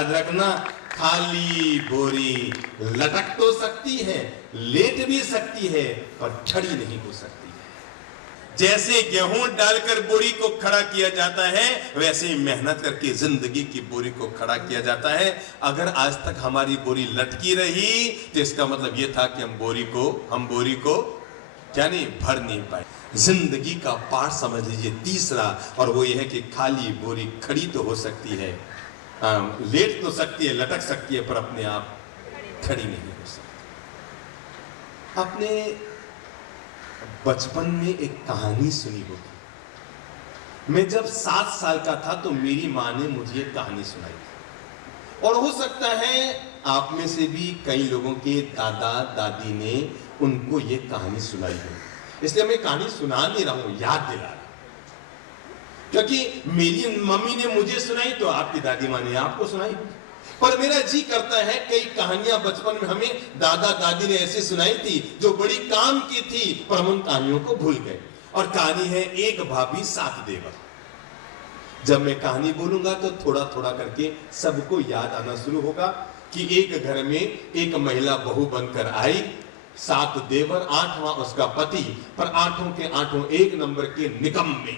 याद रखना, खाली बोरी लटक तो सकती है, लेट भी सकती है, पर खड़ी नहीं हो सकती है। जैसे गेहूं डालकर बोरी को खड़ा किया जाता है, वैसे ही मेहनत करके जिंदगी की बोरी को खड़ा किया जाता है। अगर आज तक हमारी बोरी लटकी रही तो इसका मतलब यह था कि हम बोरी को क्या नहीं भर नहीं पाए। जिंदगी का पाठ समझ लीजिए तीसरा, और वो ये है कि खाली बोरी खड़ी तो हो सकती है, लेट तो सकती है, लटक सकती है, पर अपने आप खड़ी नहीं हो सकती। अपने बचपन में एक कहानी सुनी होगी। मैं जब 7 साल का था तो मेरी माँ ने मुझे एक कहानी सुनाई थी, और हो सकता है आप में से भी कई लोगों के दादा दादी ने उनको ये कहानी सुनाई हो, इसलिए मैं कहानी सुना नहीं रहा हूं, याद दिला रहा हूं। क्योंकि मेरी मम्मी ने मुझे सुनाई तो आपकी दादी माँ ने आपको सुनाई, पर मेरा जी करता है कई कहानियां बचपन में हमें दादा दादी ने ऐसी सुनाई थी जो बड़ी काम की थी, पर हम उन कहानियों को भूल गए। और कहानी है एक भाभी 7 देवर। जब मैं कहानी बोलूंगा तो थोड़ा थोड़ा करके सबको याद आना शुरू होगा कि एक घर में एक महिला बहू बनकर आई, 7 देवर, 8वां उसका पति, पर 8 के 8 एक नंबर के निकम्मे,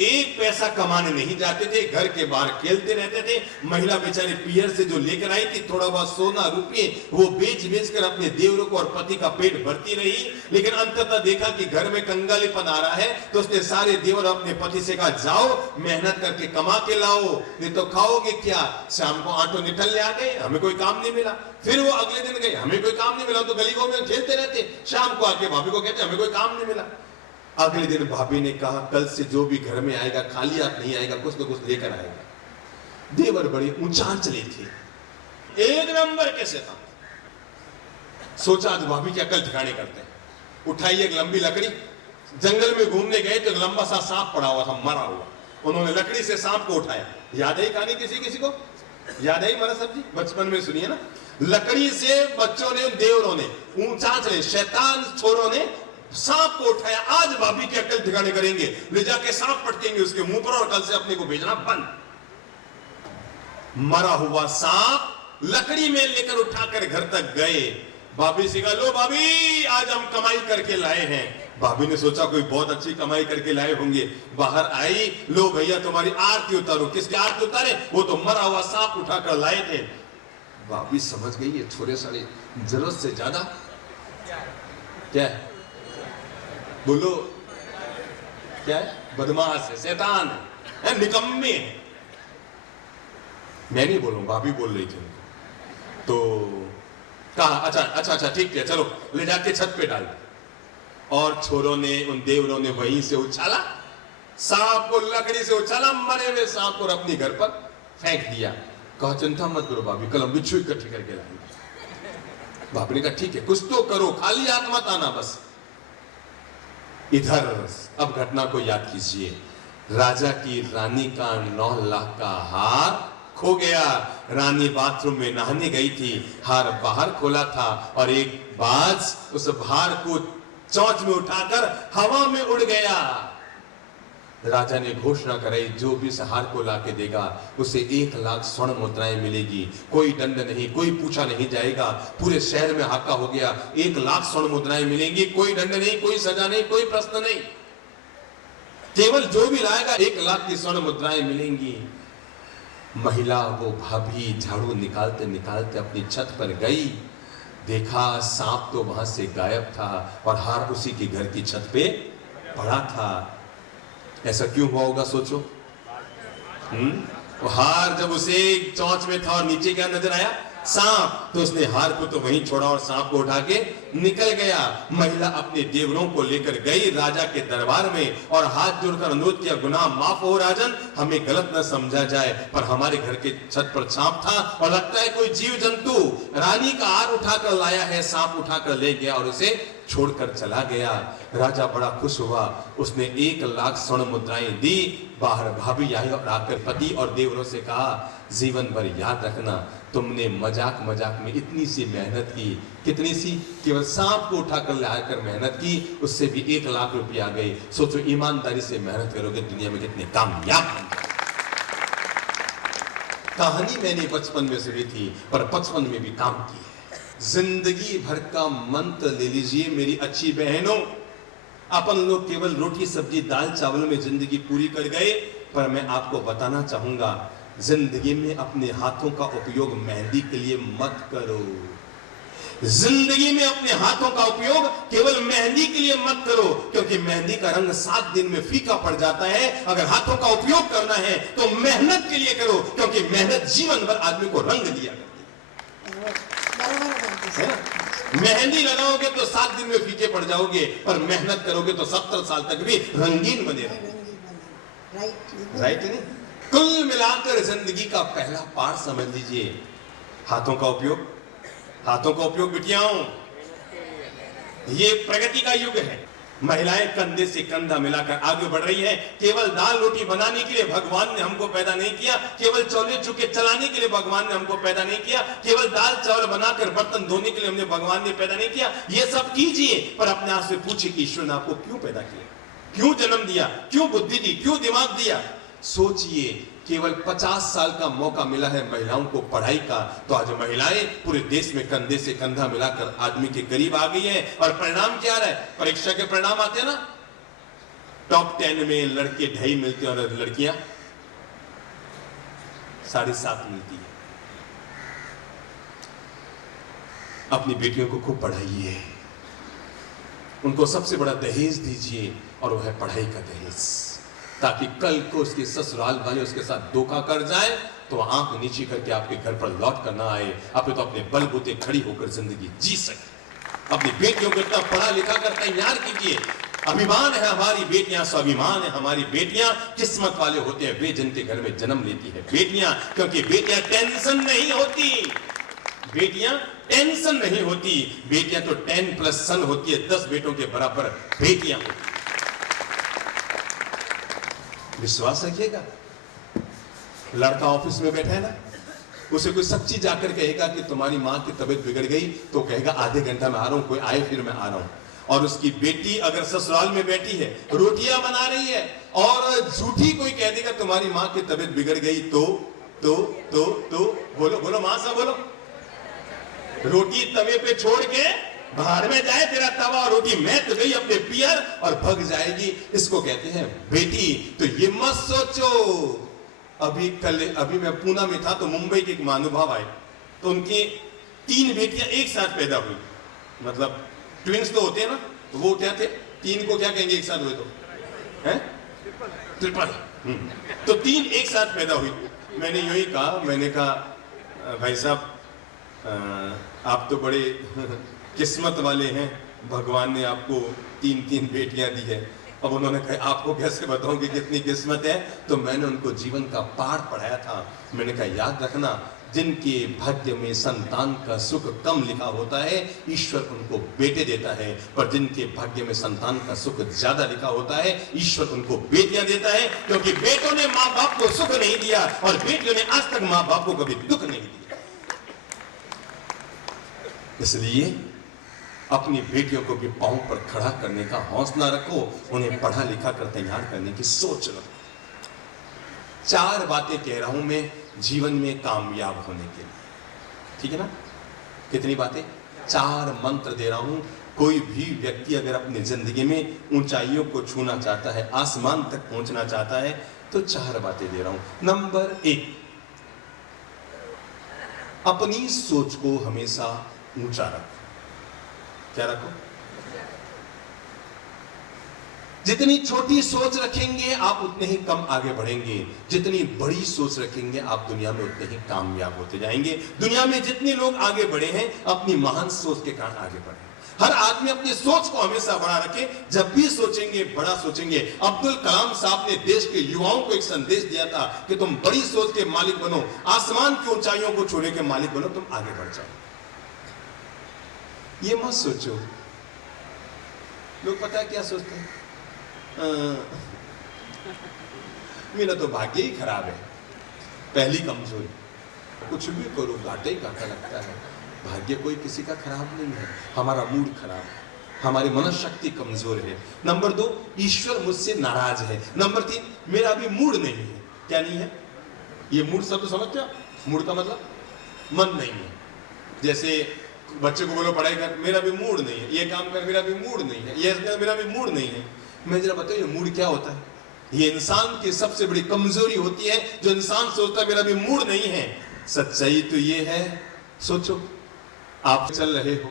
एक पैसा कमाने नहीं जाते थे, घर के बाहर खेलते रहते थे। महिला बेचारी पियर से जो लेकर आई थी थोड़ा बहुत सोना रुपये, वो बेच बेच कर अपने देवरों को और पति का पेट भरती रही। लेकिन अंततः देखा कि घर में कंगालीपन आ रहा है, तो उसने सारे देवर अपने पति से कहा, जाओ मेहनत करके कमा के लाओ, नहीं तो खाओगे क्या। शाम को आटो निकल ले आ गए, हमें कोई काम नहीं मिला। फिर वो अगले दिन गए, हमें कोई काम नहीं मिला, तो गली गांव में खेलते रहते। शाम को आके भाभी को कहते, हमें कोई काम नहीं मिला। अगले दिन भाभी ने कहा, कल से जो भी घर में आएगा खाली हाथ नहीं आएगा, कुछ न कुछ लेकर आएगा। देवर बड़े ऊंचांचले थे, एक नंबर कैसे था। सोचा आज भाभी की अकल ठिकाने करते हैं। उठाई एक लंबी लकड़ी, जंगल में घूमने गए तो एक लंबा सा सांप पड़ा हुआ था, मरा हुआ। उन्होंने लकड़ी से सांप को उठाया। याद है कहानी किसी को? याद है मरा साहब जी, बचपन में सुनिए ना। लकड़ी से बच्चों ने, देवरों ने, ऊंचांचले शैतान छोरों ने सांप को उठाया। आज भाभी की अकल ठिकाने करेंगे, ले जाके सांप पटकेंगे उसके मुंह पर, और कल से अपने को भेजना बंद। मरा हुआ सांप लकड़ी में लेकर उठाकर घर तक गए। भाभी से कहा, लो भाभी आज हम कमाई करके लाए हैं। भाभी ने सोचा कोई बहुत अच्छी कमाई करके लाए होंगे। बाहर आई, लो भैया तुम्हारी आरती उतारो। किसकी आरती उतारे? वो तो मरा हुआ सांप उठाकर लाए थे। भाभी समझ गई ये छोरे सारे जरूरत से ज्यादा क्या है, बोलो क्या है, बदमाश है, शैतान है, निकम्मे है। मैं नहीं बोलूं, भाभी बोल रही थी। तो कहा अच्छा ठीक है, चलो ले जाके छत पे डाल। और छोरों ने, उन देवरों ने वहीं से उछाला सांप को, लकड़ी से उछाला, मरे हुए सांप को अपने घर पर फेंक दिया। कहा चिंता मत करो भाभी, कल हम बिच्छू इकट्ठे करके लाएंगे। भाभी ने कहा ठीक है, कुछ तो करो, खाली हाथ मत आना बस। इधर अब घटना को याद कीजिए। राजा की रानी का 9 लाख का हार खो गया। रानी बाथरूम में नहाने गई थी, हार बाहर खोला था, और एक बाज उस हार को चोंच में उठाकर हवा में उड़ गया। राजा ने घोषणा कराई, जो भी इस हार को लाके देगा उसे 1 लाख स्वर्ण मुद्राएं मिलेगी। कोई दंड नहीं, कोई पूछा नहीं जाएगा। पूरे शहर में हाका हो गया, 1 लाख स्वर्ण मुद्राएं मिलेंगी, कोई दंड नहीं, कोई सजा नहीं, कोई प्रश्न नहीं, केवल जो भी लाएगा 1 लाख की स्वर्ण मुद्राएं मिलेंगी। महिला वो भाभी झाड़ू निकालते निकालते अपनी छत पर गई, देखा सांप तो वहां से गायब था और हार उसी के घर की छत पे पड़ा था। ऐसा क्यों हुआ होगा सोचो। हार जब उसे चोंच में था और नीचे क्या नजर आया, सांप, तो उसने हार को तो वहीं छोड़ा और सांप को उठा के निकल गया। महिला अपने देवरों को लेकर गई राजा के दरबार में और हाथ जोड़कर अनुरोध किया, गुनाह माफ हो राजन, हमें गलत न समझा जाए, पर हमारे घर के छत पर सांप था और लगता है कोई जीव जंतु रानी का हार उठाकर लाया है, सांप उठाकर ले गया और उसे छोड़कर चला गया। राजा बड़ा खुश हुआ, उसने 1 लाख स्वर्ण मुद्राएं दी। बाहर भाभी आई और आकर पति और देवरों से कहा, जीवन भर याद रखना तुमने मजाक मजाक में इतनी सी मेहनत की, कितनी सी, केवल सांप को उठाकर लाकर मेहनत की, उससे भी 1 लाख रुपए आ गए। सोचो ईमानदारी से मेहनत करोगे दुनिया में कितने कामयाब। कहानी मैंने बचपन में सुनी थी, पर बचपन में भी काम की है। जिंदगी भर का मंत्र ले लीजिए मेरी अच्छी बहनों। अपन लोग केवल रोटी सब्जी दाल चावल में जिंदगी पूरी कर गए, पर मैं आपको बताना चाहूंगा, जिंदगी में अपने हाथों का उपयोग मेहंदी के लिए मत करो। जिंदगी में अपने हाथों का उपयोग केवल मेहंदी के लिए मत करो, क्योंकि मेहंदी का रंग 7 दिन में फीका पड़ जाता है। अगर हाथों का उपयोग करना है तो मेहनत के लिए करो, क्योंकि मेहनत जीवन भर आदमी को रंग दिया करती है। मेहंदी लगाओगे तो 7 दिन में फीके पड़ जाओगे, पर मेहनत करोगे तो 70 साल तक भी रंगीन बने रहोगे। राइट नहीं? कुल मिलाकर जिंदगी का पहला पाठ समझ लीजिए, हाथों का उपयोग। हाथों का उपयोग बिटियाओं, ये प्रगति का युग है। महिलाएं कंधे से कंधा मिलाकर आगे बढ़ रही है। केवल दाल रोटी बनाने के लिए भगवान ने हमको पैदा नहीं किया, केवल चौले चुके चलाने के लिए भगवान ने हमको पैदा नहीं किया, केवल दाल चावल बनाकर बर्तन धोने के लिए हमने भगवान ने पैदा नहीं किया। ये सब कीजिए, पर अपने आप से पूछिए कि ईश्वर ने आपको क्यों पैदा किया, क्यों जन्म दिया, क्यों बुद्धि दी, क्यों दिमाग दिया। सोचिए, केवल 50 साल का मौका मिला है महिलाओं को पढ़ाई का, तो आज महिलाएं पूरे देश में कंधे से कंधा मिलाकर आदमी के करीब आ गई है। और परिणाम क्या रहा है? परीक्षा के परिणाम आते हैं ना, टॉप 10 में लड़के 2.5 मिलते हैं और लड़कियां 7.5 मिलती है। अपनी बेटियों को खूब पढ़ाइए, उनको सबसे बड़ा दहेज दीजिए, और वह है पढ़ाई का दहेज, ताकि कल को उसके ससुराल वाले उसके साथ धोखा कर जाए तो आंख नीचे करके आपके घर पर लौट कर ना आए, तो अपने बलबूते खड़ी होकर जिंदगी जी सके। अपनी बेटियों को इतना पढ़ा लिखा कर तैयार कीजिए। अभिमान है हमारी बेटियां, स्वाभिमान है हमारी बेटियां। किस्मत वाले होते हैं वे जिनके घर में जन्म लेती है बेटियां, क्योंकि बेटियां टेंशन नहीं होती। बेटियां टेंशन नहीं होती, बेटियां तो 10+ सन होती है, 10 बेटों के बराबर बेटियां होती। विश्वास रखिएगा। लड़का ऑफिस में बैठा है ना, उसे कोई सच्ची जाकर कहेगा कि तुम्हारी माँ की तबीयत बिगड़ गई, तो कहेगा आधे घंटा में आ रहा हूं, कोई आए फिर मैं आ रहा हूं। और उसकी बेटी अगर ससुराल में बैठी है, रोटियां बना रही है, और झूठी कोई कह देगा तुम्हारी माँ की तबीयत बिगड़ गई, तो बोलो बोलो मां सा बोलो, रोटी तवे पे छोड़ के बाहर में जाए तेरा तवा और रोटी, मैं तो गई अपने पियर और भग जाएगी। इसको कहते हैं बेटी। तो ये मत सोचो। अभी मैं पूना में था, तो मुंबई के एक महानुभाव आए, तो उनकी 3 बेटियां एक साथ पैदा हुई। मतलब ट्विंस तो होते हैं ना, तो वो क्या थे, 3 को क्या कहेंगे एक साथ हुए तो हैं? ट्रिपल। तो 3 एक साथ पैदा हुई। मैंने यूं ही कहा, मैंने कहा भाई साहब आप तो बड़े किस्मत वाले हैं, भगवान ने आपको 3 बेटियां दी है। अब उन्होंने कहा आपको कैसे बताऊं कि कितनी किस्मत है? तो मैंने उनको जीवन का पाठ पढ़ाया था। मैंने कहा याद रखना, जिनके भाग्य में संतान का सुख कम लिखा होता है, ईश्वर उनको बेटे देता है, पर जिनके भाग्य में संतान का सुख ज्यादा लिखा होता है, ईश्वर उनको बेटियां देता है। क्योंकि बेटों ने माँ बाप को सुख नहीं दिया, और बेटियों ने आज तक माँ बाप को कभी दुख नहीं दिया। इसलिए अपनी बेटियों को भी पांव पर खड़ा करने का हौसला रखो, उन्हें पढ़ा लिखा कर तैयार करने की सोच रखो। 4 बातें कह रहा हूं मैं जीवन में कामयाब होने के लिए, ठीक है ना? कितनी बातें? 4 मंत्र दे रहा हूं। कोई भी व्यक्ति अगर अपनी जिंदगी में ऊंचाइयों को छूना चाहता है, आसमान तक पहुंचना चाहता है, तो 4 बातें दे रहा हूं। नंबर 1, अपनी सोच को हमेशा ऊंचा रखो। क्या रखो? जितनी छोटी सोच रखेंगे आप उतने ही कम आगे बढ़ेंगे, जितनी बड़ी सोच रखेंगे आप दुनिया में उतने ही कामयाब होते जाएंगे। दुनिया में जितने लोग आगे बढ़े हैं, अपनी महान सोच के कारण आगे बढ़े। हर आदमी अपनी सोच को हमेशा बड़ा रखे। जब भी सोचेंगे बड़ा सोचेंगे। अब्दुल कलाम साहब ने देश के युवाओं को एक संदेश दिया था कि तुम बड़ी सोच के मालिक बनो, आसमान की ऊंचाइयों को छूने के मालिक बनो, तुम आगे बढ़ जाओ। ये मत सोचो। लोग पता है क्या सोचते हैं? मेरा तो भाग्य ही खराब है, पहली कमजोरी, कुछ भी करो घाटे ही घाटा लगता है। भाग्य कोई किसी का खराब नहीं है, हमारा मूड खराब है, हमारी मनोशक्ति कमजोर है। नंबर 2, ईश्वर मुझसे नाराज है। नंबर 3, मेरा अभी मूड नहीं है। क्या नहीं है? ये मूड शब्द समझते हो? मूड का मतलब मन नहीं है। जैसे बच्चे को बोलो पढ़ाई कर, मेरा भी मूड नहीं है, ये काम कर, मेरा भी मूड नहीं है, ये कर, मेरा भी मूड नहीं है। मैं जरा बताइए मूड क्या होता है? ये इंसान की सबसे बड़ी कमजोरी होती है, जो इंसान सोचता है मेरा भी मूड नहीं है। सच्चाई तो ये है, सोचो आप चल रहे हो,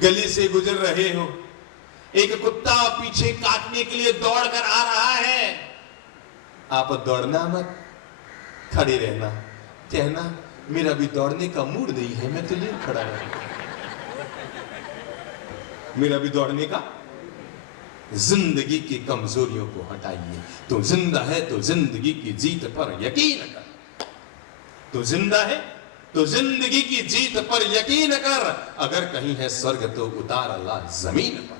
गली से गुजर रहे हो, एक कुत्ता पीछे काटने के लिए दौड़ कर आ रहा है, आप दौड़ना मत, खड़े रहना, कहना मेरा भी दौड़ने का मूड नहीं है, मैं तो यूं खड़ा रहूंगा। मेरा भी दौड़ने का। जिंदगी की कमजोरियों को हटाइए। तू जिंदा है तो जिंदगी की जीत पर यकीन कर। तू जिंदा है तो जिंदगी की जीत पर यकीन कर। अगर कहीं है स्वर्ग तो उतार अल्लाह जमीन पर।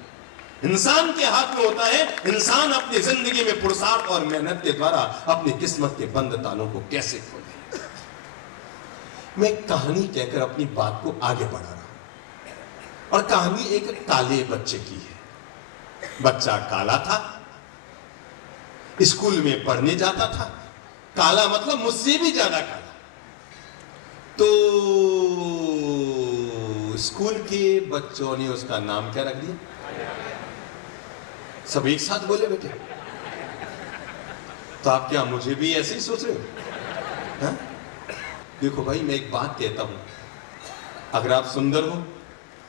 इंसान के हाथ में होता है, इंसान अपनी जिंदगी में पुरुषार्थ और मेहनत के द्वारा अपनी किस्मत के बंद तालों को कैसे खोले। मैं कहानी कहकर अपनी बात को आगे बढ़ा रहा हूं, और कहानी एक काले बच्चे की है। बच्चा काला था, स्कूल में पढ़ने जाता था। काला मतलब मुझसे भी ज्यादा काला। तो स्कूल के बच्चों ने उसका नाम क्या रख दिया? सब एक साथ बोले बेटे। तो आप क्या मुझे भी ऐसे ही सोच रहे हो? हा? देखो भाई, मैं एक बात कहता हूं, अगर आप सुंदर हो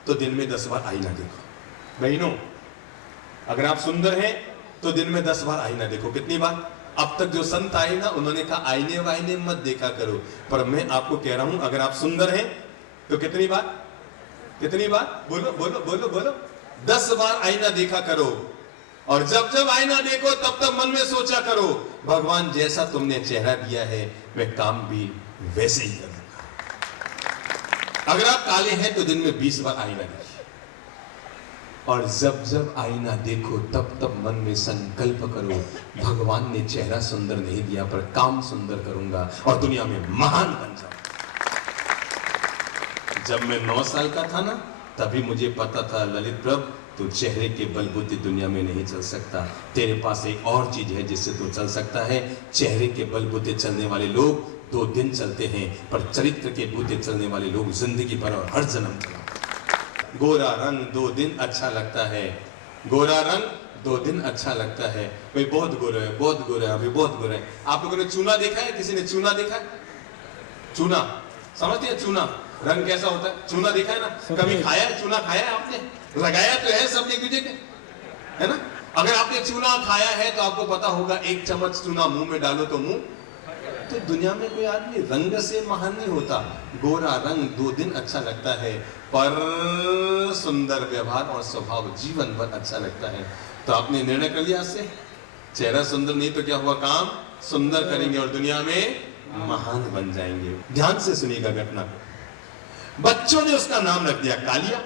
तो दिन में 10 बार आईना देखो। बहनों, अगर आप सुंदर हैं तो दिन में 10 बार आईना देखो। कितनी बार? अब तक जो संत आए ना, उन्होंने कहा आईने वाईने मत देखा करो, पर मैं आपको कह रहा हूं, अगर आप सुंदर हैं तो कितनी बार? कितनी बार? बोलो बोलो बोलो बोलो। 10 बार आईना देखा करो। और जब जब आईना देखो तब तब मन में सोचा करो, भगवान जैसा तुमने चेहरा दिया है मैं काम भी वैसे ही करूंगा। अगर आप काले हैं तो दिन में 20 बार आईना देखिए। और जब जब आईना देखो तब तब मन में संकल्प करो, भगवान ने चेहरा सुंदर नहीं दिया पर काम सुंदर करूंगा और दुनिया में महान बन जाऊंगा। जब मैं 9 साल का था ना, तभी मुझे पता था ललित प्रभु, तू चेहरे के बलबूते दुनिया में नहीं चल सकता। तेरे पास एक और चीज है जिससे तू चल सकता है। चेहरे के बलबूते चलने वाले लोग 2 दिन चलते हैं, पर चरित्र के बूते चलने वाले लोग जिंदगी भर और हर जन्म चलते। गोरा रंग 2 दिन अच्छा लगता है, गोरा रंग 2 दिन अच्छा लगता है। भाई बहुत गोरा है, बहुत गोरा है, अभी बहुत गोरा है। आप लोगों ने चूना देखा है? किसी ने चूना देखा है? चूना समझते हैं? चूना रंग कैसा होता है? चूना देखा है ना? कभी खाया है चूना? खाया है आपने? लगाया तो है सब एक दूसरे के, है ना? अगर आपने चूना खाया है तो आपको पता होगा, 1 चम्मच चूना मुंह में डालो तो मुंह। तो दुनिया में कोई आदमी रंग से महान नहीं होता। गोरा रंग 2 दिन अच्छा लगता है, पर सुंदर व्यवहार और स्वभाव जीवन भर अच्छा लगता है। तो आपने निर्णय कर लिया, से चेहरा सुंदर नहीं तो क्या हुआ, काम सुंदर करेंगे और दुनिया में महान बन जाएंगे। ध्यान से सुनिएगा घटना को। बच्चों ने उसका नाम रख दिया कालिया।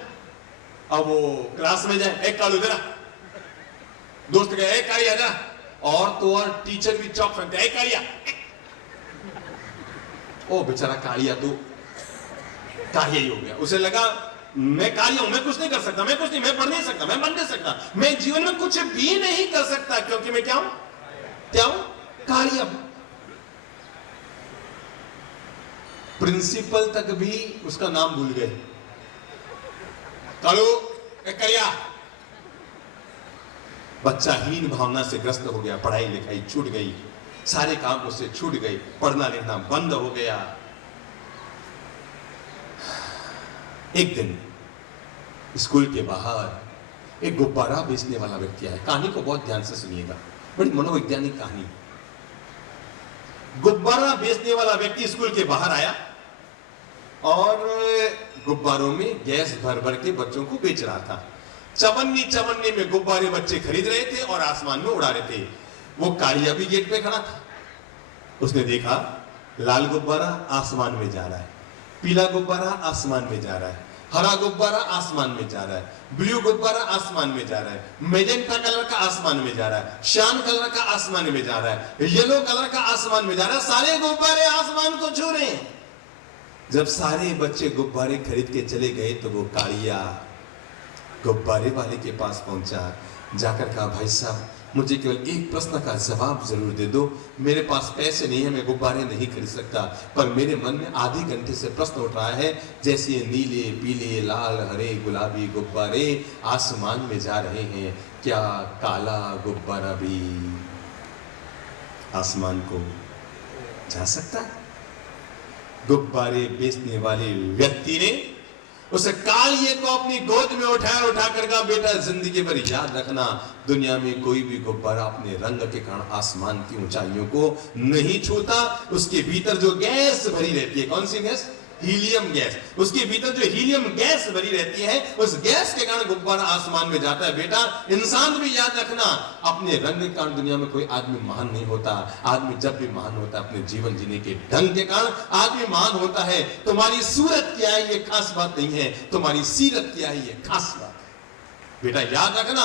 अब वो क्लास में जाए, एक कालू जरा, दोस्त कहे एक कालिया जरा, और तो और टीचर भी चौक फेंकते, एक कालिया। ओ बेचारा कालिया तो कालिया ही हो गया। उसे लगा मैं कालिया हूं, मैं कुछ नहीं कर सकता, मैं कुछ नहीं, मैं पढ़ नहीं सकता, मैं बन नहीं सकता, मैं जीवन में कुछ भी नहीं कर सकता, क्योंकि मैं क्या हूं? क्या हूं? कालिया हूं। प्रिंसिपल तक भी उसका नाम भूल गए। कालू, एक कालिया। बच्चा हीन भावना से ग्रस्त हो गया, पढ़ाई लिखाई छूट गई, सारे काम उससे छूट गई, पढ़ना लिखना बंद हो गया। एक दिन स्कूल के बाहर एक गुब्बारा बेचने वाला व्यक्ति आया। कहानी को बहुत ध्यान से सुनिएगा, बड़ी मनोवैज्ञानिक कहानी। गुब्बारा बेचने वाला व्यक्ति स्कूल के बाहर आया और गुब्बारों में गैस भर भर के बच्चों को बेच रहा था। चवन्नी चवन्नी में गुब्बारे बच्चे खरीद रहे थे और आसमान में उड़ा रहे थे। वो कालिया भी गेट पे खड़ा था। उसने देखा लाल गुब्बारा आसमान में जा रहा है, पीला गुब्बारा आसमान में जा रहा है, हरा गुब्बारा आसमान में जा रहा है, ब्लू गुब्बारा आसमान में जा रहा है, मैजेंटा कलर का आसमान में जा रहा है, शान कलर का आसमान में जा रहा है, येलो कलर का आसमान में जा रहा है। सारे गुब्बारे आसमान को छू रहे हैं। जब सारे बच्चे गुब्बारे खरीद के चले गए तो वो कालिया गुब्बारे वाले के पास पहुंचा, जाकर कहा भाई साहब मुझे केवल एक प्रश्न का जवाब जरूर दे दो। मेरे पास पैसे नहीं है, मैं गुब्बारे नहीं खरीद सकता, पर मेरे मन में आधे घंटे से प्रश्न उठ रहा है, जैसे ये नीले पीले लाल हरे गुलाबी गुब्बारे आसमान में जा रहे हैं, क्या काला गुब्बारा भी आसमान को जा सकता है? गुब्बारे बेचने वाले व्यक्ति ने उस कालिए को अपनी गोद में उठाकर कहा, बेटा जिंदगी भर याद रखना, दुनिया में कोई भी गुब्बारा अपने रंग के कारण आसमान की ऊंचाइयों को नहीं छूता। उसके भीतर जो गैस भरी रहती है, कौन सी गैस? Helium gas. उसके भीतर जो हीलियम गैस भरी रहती है, उस गैस के कारण गुब्बारा आसमान में जाता है। बेटा इंसान भी याद रखना, अपने रंग के कारण दुनिया में कोई आदमी महान नहीं होता। आदमी जब भी महान होता है अपने जीवन जीने के ढंग के कारण आदमी महान होता है। तुम्हारी सूरत क्या है ये खास बात नहीं है, तुम्हारी सीरत क्या है ये खास बात है। बेटा याद रखना,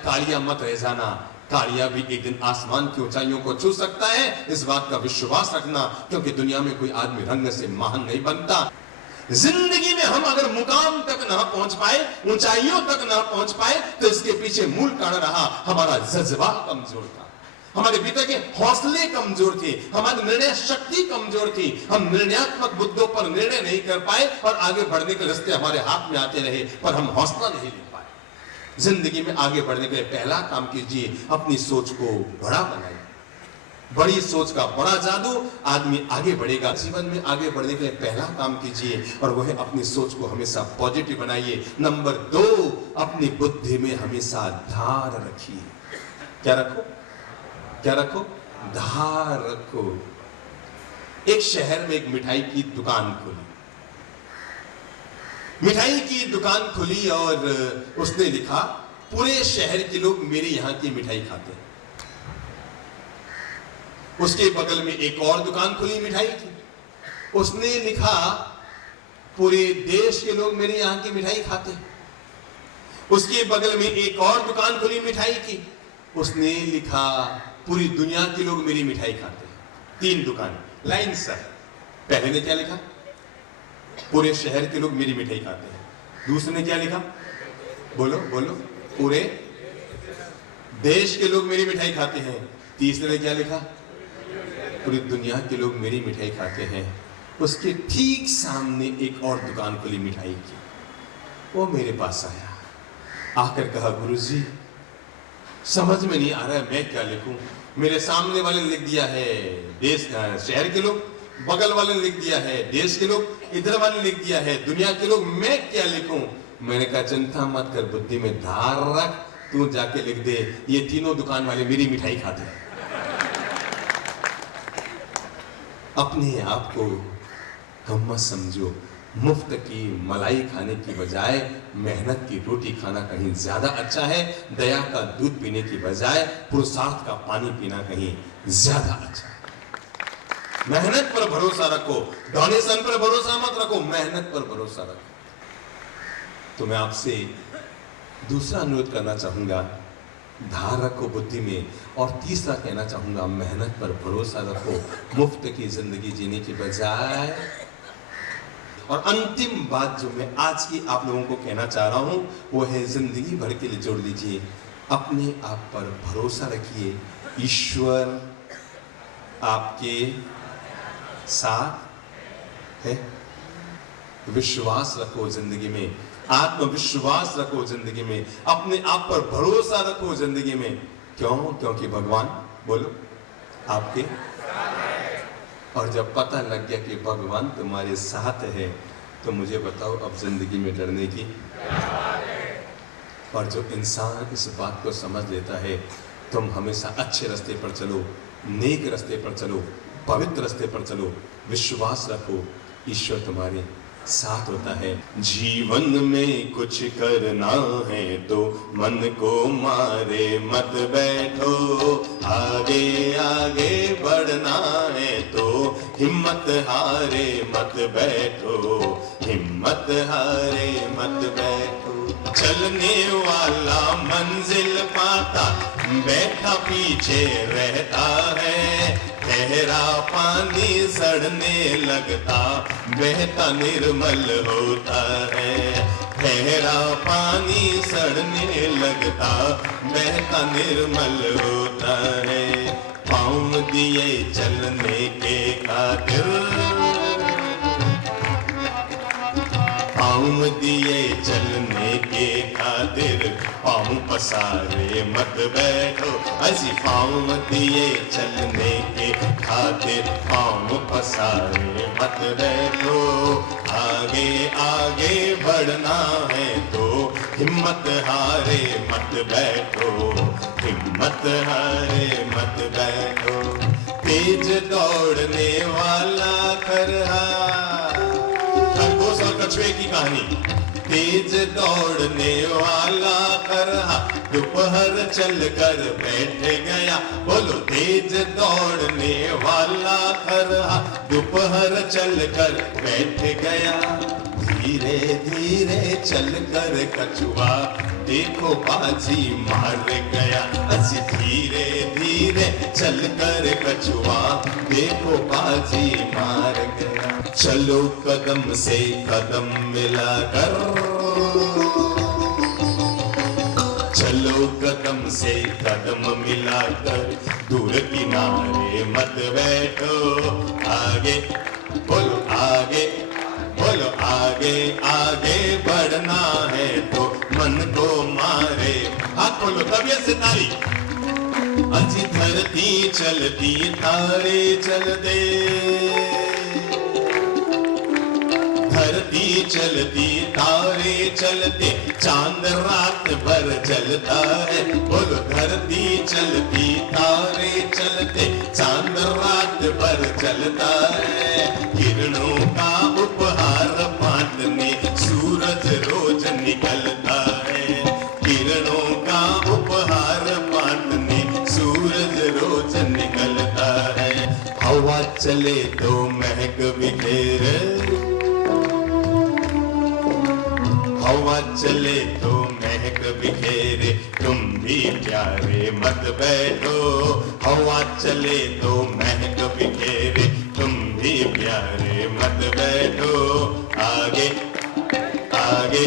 कालिया मत रह जाना। कालिया भी एक दिन आसमान की ऊंचाइयों को छू सकता है, इस बात का विश्वास रखना, क्योंकि दुनिया में कोई आदमी रंग से महान नहीं बनता। जिंदगी में हम अगर मुकाम तक ना पहुंच पाए, ऊंचाइयों तक ना पहुंच पाए, तो इसके पीछे मूल कारण रहा हमारा जज्बा कमजोर था, हमारे भीतर के हौसले कमजोर थे, हमारी निर्णय शक्ति कमजोर थी। हम निर्णयात्मक मुद्दों पर निर्णय नहीं कर पाए और आगे बढ़ने के रास्ते हमारे हाथ में आते रहे, पर हम हौसला नहीं ले पाए। जिंदगी में आगे बढ़ने के लिए पहला काम कीजिए, अपनी सोच को बड़ा बनाइए। बड़ी सोच का बड़ा जादू, आदमी आगे बढ़ेगा। जीवन में आगे बढ़ने के लिए पहला काम कीजिए और वह है अपनी सोच को हमेशा पॉजिटिव बनाइए। नंबर 2, अपनी बुद्धि में हमेशा धार रखिए। क्या रखो? क्या रखो? धार रखो। एक शहर में एक मिठाई की दुकान खुली। मिठाई की दुकान खुली और उसने लिखा, पूरे शहर के लोग मेरे यहां की मिठाई खाते हैं। उसके बगल में एक और दुकान खुली मिठाई की, उसने लिखा, पूरे देश के लोग मेरे यहां की मिठाई खाते हैं। उसके बगल में एक और दुकान खुली मिठाई की, उसने लिखा, पूरी दुनिया के लोग मेरी मिठाई खाते हैं। 3 दुकान लाइन से। पहले ने क्या लिखा? पूरे शहर के लोग मेरी मिठाई खाते हैं। दूसरे ने क्या लिखा? बोलो बोलो। पूरे देश के लोग मेरी मिठाई खाते हैं। तीसरे ने क्या लिखा? पूरी दुनिया के लोग मेरी मिठाई खाते हैं। उसके ठीक सामने एक और दुकान खुली मिठाई की। वो मेरे पास आया, आकर कहा, गुरुजी समझ में नहीं आ रहा है मैं क्या लिखूं। मेरे सामने वाले ने लिख दिया है देश शहर के लोग, बगल वाले ने लिख दिया है देश के लोग, इधर वाले ने लिख दिया है दुनिया के लोग, मैं क्या लिखूं। मैंने कहा चिंता मत कर, बुद्धि में धार रख, तू जाके लिख दे, ये तीनों दुकान वाले मेरी मिठाई खाते हैं। अपने आप को कम मत समझो। मुफ्त की मलाई खाने की बजाय मेहनत की रोटी खाना कहीं ज्यादा अच्छा है। दया का दूध पीने की बजाय पुरुषार्थ का पानी पीना कहीं ज्यादा अच्छा है। मेहनत पर भरोसा रखो, डोनेशन पर भरोसा मत रखो, मेहनत पर भरोसा रखो। तो मैं आपसे दूसरा अनुरोध करना चाहूंगा, धार रखो बुद्धि में। और तीसरा कहना चाहूंगा, मेहनत पर भरोसा रखो, मुफ्त की जिंदगी जीने की बजाय। और अंतिम बात जो मैं आज की आप लोगों को कहना चाह रहा हूं, वो है जिंदगी भर के लिए जोड़ लीजिए, अपने आप पर भरोसा रखिए। ईश्वर आपके साथ है। विश्वास रखो जिंदगी में, आत्मविश्वास रखो जिंदगी में, अपने आप पर भरोसा रखो जिंदगी में। क्यों? क्योंकि भगवान, बोलो, आपके। और जब पता लग गया कि भगवान तुम्हारे साथ है, तो मुझे बताओ अब जिंदगी में डरने की। और जो इंसान इस बात को समझ लेता है, तुम हमेशा अच्छे रास्ते पर चलो, नेक रास्ते पर चलो, पवित्र रास्ते पर चलो, विश्वास रखो, ईश्वर तुम्हारे साथ होता है। जीवन में कुछ करना है तो मन को मारे मत बैठो, आगे आगे बढ़ना है तो हिम्मत हारे मत बैठो, हिम्मत हारे मत बैठो। चलने वाला मंजिल पाता, बैठा पीछे रहता है। गहरा पानी सड़ने लगता, बहता निर्मल होता है। ठहरा पानी सड़ने लगता, बहता निर्मल होता है। पाँव दिए चलने के खातिर, पाँव दिए चलने के खातिर, पाँव पसारे मत बैठो। ऐसी पाँव दिए चलने के खातिर, पाँव पसारे मत बैठो। आगे आगे बढ़ना है तो हिम्मत हारे मत बैठो, हिम्मत हारे मत बैठो। तेज दौड़ने वाला खरहा, खरगोश और कछुए की कहानी। तेज दौड़ने वाला खरहा दोपहर चल कर बैठ गया। बोलो, तेज दौड़ने वाला खरहा दोपहर चल कर बैठ गया। धीरे धीरे चल कर कछुआ देखो बाजी मार गया। अच्छी धीरे धीरे चल कर कछुआ देखो बाजी मार गया। चलो कदम से कदम मिलाकर, चलो कदम से कदम मिलाकर, दूर किनारे मत बैठो। आगे बोलो, आगे बोलो, आगे आगे बढ़ना है तो मन को मारे। हाथ बोलो, तबीयत से ताली। अजी धरती चलती तारे चल दे, धरती चलती तारे चलते, चांद रात भर जलता है। बोलो, धरती चलती तारे चलते, चांद रात भर जलता है। किरणों का उपहार बांटने सूरज रोज निकलता है। किरणों का उपहार बांटने सूरज रोज निकलता है। हवा चले तो महक बिखेरे, हवा चले तो महक बिखेरे, तुम भी प्यारे मत बैठो। हवा चले तो महक बिखेरे, तुम भी प्यारे मत बैठो। आगे आगे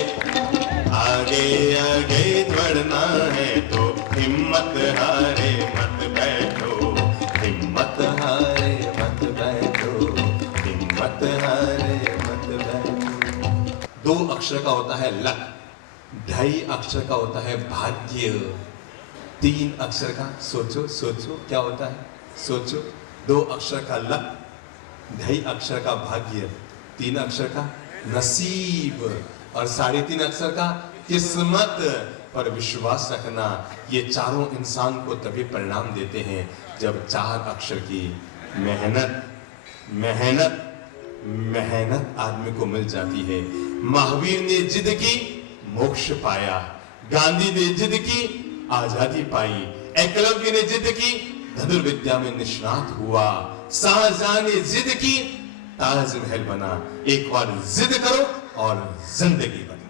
आगे आगे बढ़ना है तो हिम्मत हारे मत बैठो, हिम्मत हारे मत बैठो, हिम्मत हारे मत बैठो। 2 अक्षर का होता है लक, 2.5 अक्षर का होता है भाग्य, 3 अक्षर का सोचो सोचो क्या होता है, सोचो। 2 अक्षर का लक, 2.5 अक्षर का भाग्य, 3 अक्षर का नसीब और 3.5 अक्षर का किस्मत। पर विश्वास रखना, ये चारों इंसान को तभी परिणाम देते हैं जब 4 अक्षर की मेहनत मेहनत मेहनत आदमी को मिल जाती है। महावीर ने जिद की, मोक्ष पाया। गांधी ने जिद की, आजादी पाई। एकलव्य ने जिद की, धनुर्विद्या में निष्णात हुआ। शाहजहां ने जिद की, ताजमहल बना। एक बार जिद करो और जिंदगी बना।